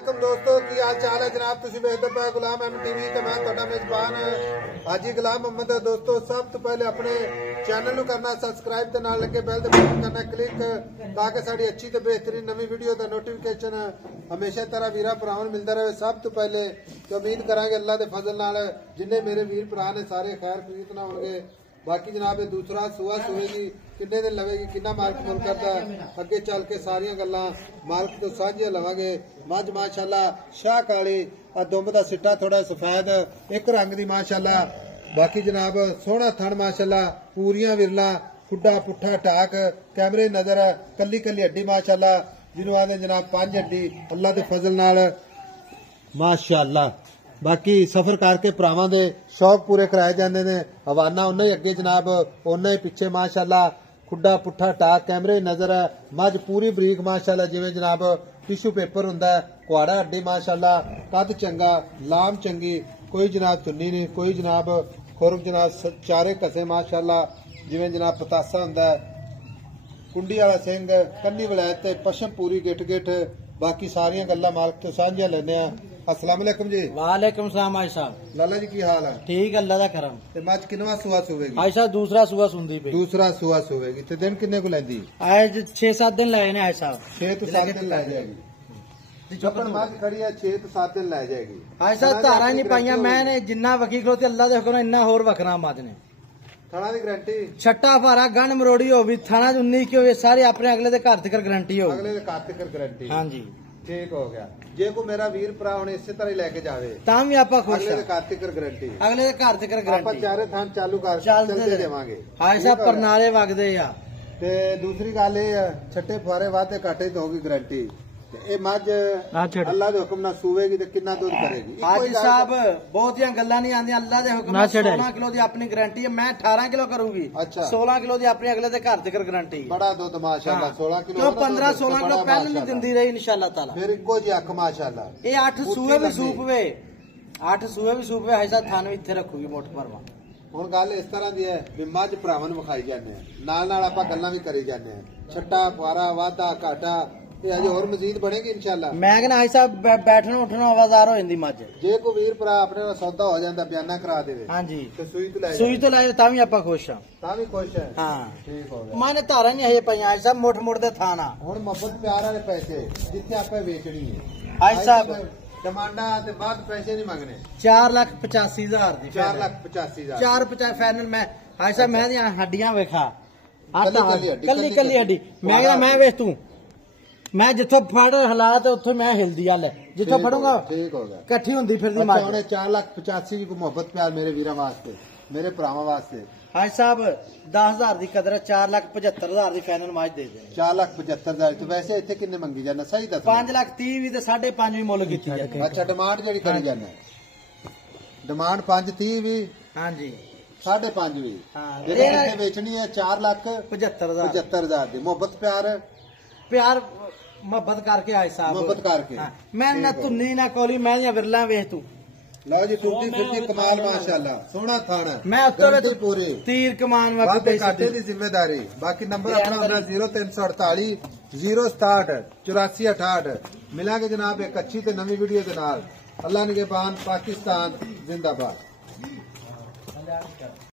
वालेकुम दोस्तों की हाल चाल है जनाब तुम वेखते पे गुलाम MTV ते मैं तुहाडा मेजबान हाजी गुलाम मोहम्मद। दोस्तों सब तो पहले अपने चैनल नू करना सब्सक्राइब ते नाल लगे बेल ते बटन करना क्लिक ताकि साड़ी अच्छी ते बेहतरीन नवी वीडियो दा नोटिफिकेशन हमेशा तरह वीरा भरावां नू मिलदा रहे। सब तो पहले तो उम्मीद करांगे अल्लाह दे फजल नाल जिन्ने मेरे वीर भरा ने सारे खैर खरीद ना होणगे। बाकी जनाब दूसरा सुआ सुएगी किन्ने दिन लवेगी किन्ना मालिक मुल करता अगे चल के सारिया गल्लां मालिक तो साझियां लवांगे। मझ माशाअल्लाह शाह काली दुंब दा सिट्टा थोड़ा सफेद एक रंग दी माशाअल्लाह। बाकी जनाब सोहना थण माशाअल्लाह पूरियां विरला खुड्डा पुट्ठा टाक कैमरे नजर कली कली हड्डी माशाअल्लाह जिन्हों आदे जनाब 5 हड्डी अल्लाह दे फजल नाल माशाअल्लाह। बाकी सफर करके भरावां दे शौक पूरे कराए जाते हैं। हवाना उन्ना ही अगे जनाब उन्ना ही पिछे माशाअल्लाह खुड्डा पुट्ठा टाक कैमरे नजर है। मझ पूरी बरीक माशाअल्लाह जिवें जनाब टिशू पेपर हुंदा है। कुआड़ा हड्डी माशाअल्लाह कद चंगा लाम चंगी कोई जनाब चुन्नी नहीं कोई जनाब खुरब जनाब चारे कसे माशाअल्लाह जिवें जनाब पतासा हुंदा है। कुंडी वाला सिंह कन्नी वलैत ते पशम पूरी गिट गिट। बाकी सारियां गल्लां मालिक तो साझियां लैने आ। अस्सलाम वालेकुम जी। वालेकुम सलाम भाई साहब। लाला जी की हाल है? ठीक अल्लाह दा करम। ते मच किनवा सुआ सुवेगी? भाई साहब दूसरा सुआ सुंदी पे। दूसरा सुआ सुवेगी ते दिन किन्ने को लेंदी? आज 6-7 दिन लाए ने भाई साहब। 6 तो 7 दिन लै जाएगी। चपड़ मझ खड़ी है 6 तो 7 दिन लै जाएगी। भाई साहब धारा नहीं पाइया मैंने जिन्ना वकी खलोती अल्लाह दे हुक्म इन्ना होर वखना मझ ने। थाना दी गारंटी छट्टा भारा गन मरोड़ी होवी थाना 19 की होवे सारे अपने अगले दे घर तक गारंटी हो। अगले दे घर तक गारंटी। हां जी ठीक हो गया। जे को मेरा वीर भरा हुणे इसे तरह लेके जावे तां भी आपा खुश अगले दे घर तक गारंटी। अगले दे घर तक गारंटी आपा चारे थान चालू कर चलते देवांगे। हां साहब परनाले वगदे आ। ते दूसरी गल ए छट्टे फुआरे वादे घाटे तो होगी गारंटी। ए मझ अल्लाह दे हुक्म ना सूवेगी ते कितना दूध करेगी? हाजी साहब बहुतियां गल्लां नहीं आंदी अल्लाह दे हुक्म 16 किलो दी अपनी गारंटी है। मैं 18 किलो करूंगी। अच्छा 16 किलो दी अपने अगले दे घर तक गारंटी। बड़ा दूध माशाअल्लाह 16 किलो तो 15-16 किलो पहले नहीं दिंदी रही इंशाअल्लाह ताला। फिर इको जी अख माशाअल्लाह। ये 8 सूए भी सूप वे 8 सूए भी सूप वे हाजी साहब थान इत्थे रखूगी मोट भरवा। ਹੁਣ ਗੱਲ ਇਸ ਤਰ੍ਹਾਂ ਦੀ ਹੈ ਵੀ ਮੱਝ ਭਰਾਵਾਂ ਨੂੰ ਵਿਖਾਈ ਜਾਂਦੇ ਆ ਨਾਲ ਆਪਾਂ ਗੱਲਾਂ ਵੀ ਕਰੀ ਜਾਂਦੇ ਆ। ਛੱਟਾ ਫੁਆਰਾ ਵਾਧਾ ਘਾਟਾ ਇਹ ਅਜੇ ਹੋਰ ਮਜ਼ੀਦ ਬਣੇਗੀ ਇਨਸ਼ਾਅੱਲਾ। ਮੈਂ ਕਹਿੰਦਾ ਹਾਈ ਸਾਹਿਬ ਬੈਠਣ ਉੱਠਣ ਆਵਾਜ਼ਾਰ ਹੋ ਜਾਂਦੀ ਮੱਝ। ਜੇ ਕੋਈ ਵੀਰ ਭਰਾ ਆਪਣੇ ਨਾਲ ਸੌਦਾ ਹੋ ਜਾਂਦਾ ਬਿਆਨਾ ਕਰਾ ਦੇਵੇ ਹਾਂਜੀ ਤੇ ਸੂਈ ਤੋਂ ਲੈ ਤਾਂ ਵੀ ਆਪਾਂ ਖੁਸ਼ ਆ। ਤਾਂ ਵੀ ਖੁਸ਼ ਹੈ ਹਾਂ ਠੀਕ ਹੋ ਗਿਆ। ਮਾਨੇ ਧਾਰਾਂ ਨਹੀਂ ਹਜੇ ਪਈਆਂ ਹਾਈ ਸਾਹਿਬ ਮੁੱਠ ਮੁੱਠ ਦੇ ਥਾਣਾ। ਹੁਣ ਮੁਹੱਬਤ ਪਿਆਰ ਵਾਲੇ ਪੈਸੇ ਜਿੱਥੇ ਆਪਾਂ ਵੇਚਣੀ ਹੈ ਹਾਈ ਸਾਹਿਬ डिमांडा ते बाद पैसे नहीं मांगने। 4,85,000 दी 4,85,000 4,50 फाइनल। मैं हाई साहब मैं हड्डियां वेखा कली कली हड्डी मैं कहना मैं वेच तू मैं जिथों फड़ हालात उत्थों मैं हिलदी हल जिथों फड़ूंगा ठीक हो गया कट्ठी हुंदी फिरदी मां। 4,85,000 की मोहब्बत प्यार मेरे वीरां वास्ते मेरे भरावां वास्ते। हाई साहब 10,000 दी कदर 4,75,000 दी फाइनल मैच दे दे। 4,75,000 तो वैसे इत्थे किन्ने मंगी जाना सही दस? 5,30,000 भी ते 5.5 भी मुल कीती जाए। अच्छा डिमांड जेडी करी जाना डिमांड 5,30,000 भी हां जी 5.5 भी जेडी इत्थे बेचनी है 4,75,000 दी। मोहब्बत प्यार प्यार मोहब्बत करके आए साहब मोहब्बत करके मैं ना तुन्नी ना कोली मैं विरला वेख तू लो जी टूटी फिरती कमाल माशाअल्लाह सोहना थाना मैं उत्ते पूरी तीर कमान वापे काटे दी जिम्मेदारी। बाकी नंबर अपना होना 0348 067 8468। मिलांगे जनाब एक अच्छी ते नवी वीडियो के नाल। अल्लाह निगहबान पाकिस्तान जिंदाबाद।